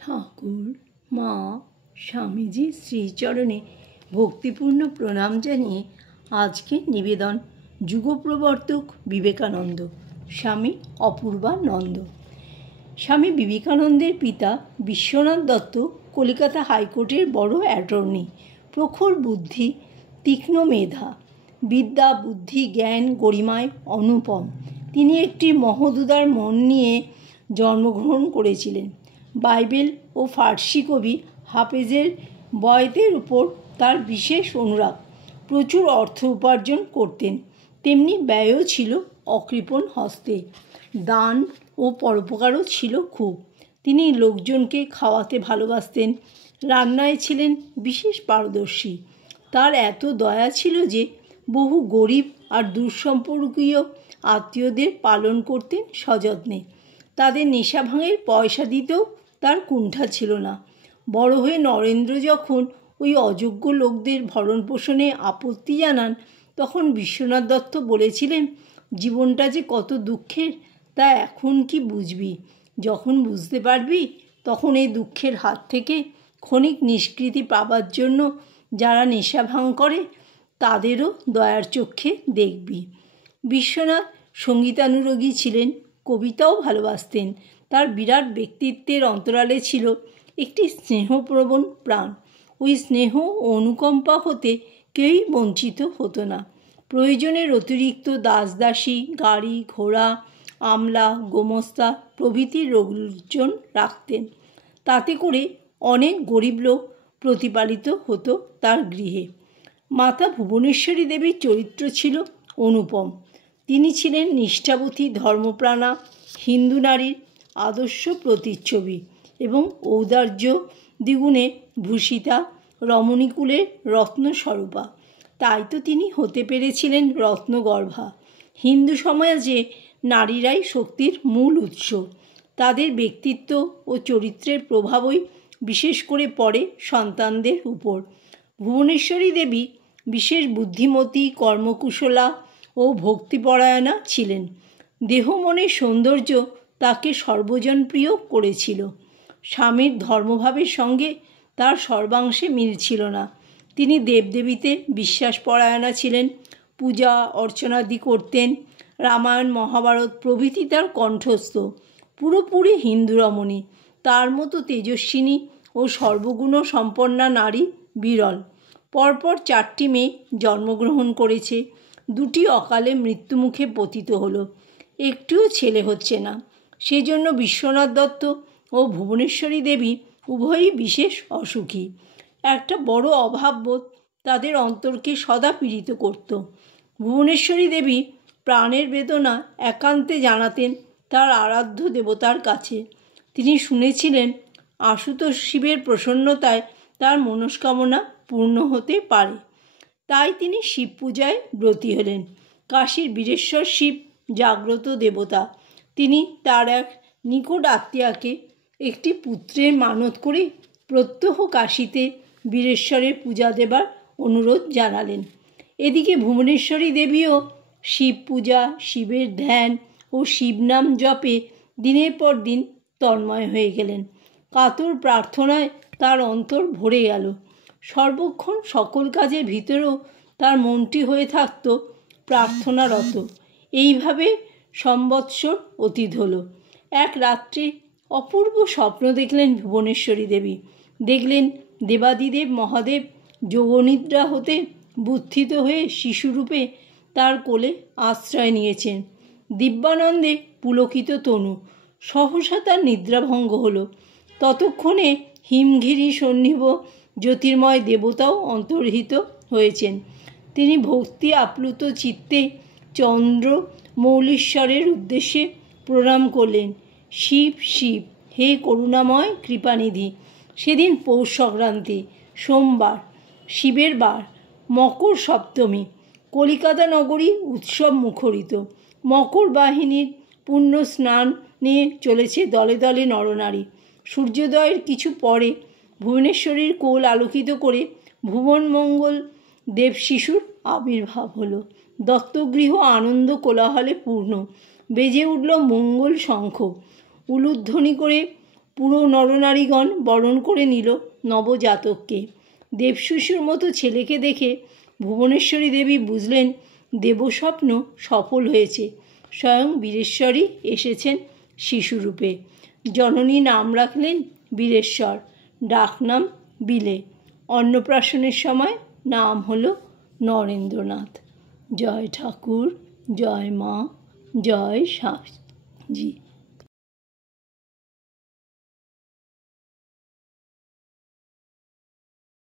ঠাকুর মা স্বামীজির শ্রীচরণে ভক্তিপূর্ণ প্রণাম জানিয়ে আজকের নিবেদন যুগপ্রবর্তক বিবেকানন্দ স্বামী অপূর্বানন্দ। স্বামী বিবেকানন্দের পিতা বিশ্বনাথ দত্ত কলকাতা হাইকোর্টের বড় অ্যাটর্নি। প্রখর বুদ্ধি, তীক্ষ্ণ মেধা, বিদ্যা বুদ্ধি জ্ঞান গরিমায় অনুপম। তিনি একটি মহোদুদার মন নিয়ে জন্মগ্রহণ করেছিলেন। বাইবেল ও ফার্সি কবি হাফেজের বয়াতের উপর তার বিশেষ অনুরাগ। প্রচুর অর্থ উপার্জন করতেন, তেমনি ব্যয়ও ছিল অকৃপণ হস্তে। দান ও পরোপকারও ছিল খুব। তিনি লোকজনকে খাওয়াতে ভালোবাসতেন, রান্নায় ছিলেন বিশেষ পারদর্শী। তার এত দয়া ছিল যে বহু গরিব আর দূরসম্পর্কীয় আত্মীয়দের পালন করতেন সযত্নে। তাদের নেশাভাঙের পয়সা দিতেও তার কুণ্ঠা ছিল না। বড় হয়ে নরেন্দ্র যখন ওই অযোগ্য লোকদের ভরণপোষণে আপত্তি জানান, তখন বিশ্বনাথ দত্ত বলেছিলেন, জীবনটা যে কত দুঃখের তা এখন কি বুঝবি? যখন বুঝতে পারবি তখন এই দুঃখের হাত থেকে ক্ষণিক নিষ্কৃতি পাবার জন্য যারা নেশা ভাঙ করে তাদেরও দয়ার চক্ষে দেখবি। বিশ্বনাথ সঙ্গীতানুরাগী ছিলেন, কবিতাও ভালোবাসতেন। তার বিরাট ব্যক্তিত্বের অন্তরালে ছিল একটি স্নেহপ্রবণ প্রাণ। ওই স্নেহ ও অনুকম্পা হতে কেউই বঞ্চিত হতো না। প্রয়োজনের অতিরিক্ত দাসদাসী, গাড়ি ঘোড়া, আমলা গোমস্তা প্রভৃতির লোকজন রাখতেন। তাতে করে অনেক গরিব লোক প্রতিপালিত হতো তার গৃহে। মাতা ভুবনেশ্বরী দেবীর চরিত্র ছিল অনুপম। তিনি ছিলেন নিষ্ঠাবতী ধর্মপ্রাণা, হিন্দু নারীর আদর্শ প্রতিচ্ছবি এবং ঔদার্য দ্বিগুণে ভূষিতা রমণীকুলের রত্নস্বরূপা। তাই তো তিনি হতে পেরেছিলেন রত্নগর্ভা। হিন্দু সমাজে নারীরাই শক্তির মূল উৎস। তাদের ব্যক্তিত্ব ও চরিত্রের প্রভাবই বিশেষ করে পড়ে সন্তানদের উপর। ভুবনেশ্বরী দেবী বিশেষ বুদ্ধিমতী, কর্মকুশলা ও ভক্তিপরায়ণা ছিলেন। দেহ মনের সৌন্দর্য তাকে সর্বজনপ্রিয় করেছিল। স্বামীর ধর্মভাবের সঙ্গে তার সর্বাংশে মিল ছিল না। তিনি দেবদেবীতে বিশ্বাসপরায়ণা ছিলেন, পূজা অর্চনাদি করতেন। রামায়ণ মহাভারত প্রভৃতি তার কণ্ঠস্থ। পুরোপুরি হিন্দু রমণী। তার মতো তেজস্বিনী ও সর্বগুণ সম্পন্না নারী বিরল। পরপর 4টি মেয়ে জন্মগ্রহণ করেছে। 2টি অকালে মৃত্যুমুখে পতিত হলো। একটিও ছেলে হচ্ছে না। সেজন্য বিশ্বনাথ দত্ত ও ভুবনেশ্বরী দেবী উভয়ই বিশেষ অসুখী। একটা বড় অভাববোধ তাদের অন্তরকে সদা পীড়িত করত। ভুবনেশ্বরী দেবী প্রাণের বেদনা একান্তে জানাতেন তার আরাধ্য দেবতার কাছে। তিনি শুনেছিলেন আশুতোষ শিবের প্রসন্নতায় তার মনস্কামনা পূর্ণ হতে পারে। তাই তিনি শিব পূজায় ব্রতী হলেন। কাশীর বীরেশ্বর শিব জাগ্রত দেবতা। তিনি তার এক নিকট আত্মীয়াকে একটি পুত্রের মানত করে প্রত্যহ কাশীতে বীরেশ্বরের পূজা দেবার অনুরোধ জানালেন। এদিকে ভুবনেশ্বরী দেবীও শিব পূজা, শিবের ধ্যান ও শিবনাম জপে দিনের পর দিন তন্ময় হয়ে গেলেন। কাতর প্রার্থনায় তার অন্তর ভরে গেল। সর্বক্ষণ সকল কাজের ভিতরেও তার মনটি হয়ে থাকত প্রার্থনারত। এইভাবে সম্বৎসর অতীত হলো। এক রাত্রে অপূর্ব স্বপ্ন দেখলেন ভুবনেশ্বরী দেবী। দেখলেন দেবাদিদেব মহাদেব যোগনিদ্রা হতে বুত্থিত হয়ে শিশুরূপে তার কোলে আশ্রয় নিয়েছেন। দিব্যানন্দে পুলকিত তনু। সহসা তার নিদ্রাভঙ্গ হলো। ততক্ষণে হিমঘিরি সন্নিভ জ্যোতির্ময় দেবতাও অন্তর্হিত হয়েছেন। তিনি ভক্তি আপ্লুত চিত্তে চন্দ্র মৌলীশ্বরের উদ্দেশ্যে প্রণাম করলেন। শিব শিব, হে করুণাময় কৃপানিধি। সেদিন পৌষ সংক্রান্তি, সোমবার, শিবের বার, মকর সপ্তমী। কলিকাতা নগরী উৎসব মুখরিত। মকর বাহিনীর পুণ্য স্নান নিয়ে চলেছে দলে দলে নরনারী। সূর্যোদয়ের কিছু পরে ভুবনেশ্বরীর কোল আলোকিত করে ভুবনমঙ্গল দেব শিশুর আবির্ভাব হলো। দত্তগৃহ আনন্দ কোলাহলে পূর্ণ। বেজে উঠল মঙ্গল শঙ্খ। উলুধ্বনি করে পুরো নরনারীগণ বরণ করে নিল নবজাতককে। দেবশিশুর মতো ছেলেকে দেখে ভুবনেশ্বরী দেবী বুঝলেন দেবস্বপ্ন সফল হয়েছে। স্বয়ং বীরেশ্বরই এসেছেন শিশুরূপে। জননী নাম রাখলেন বীরেশ্বর, ডাকনাম বিলে। অন্নপ্রাশনের সময় নাম হলো নরেন্দ্রনাথ। জয় ঠাকুর, জয় মা, জয় সাজি।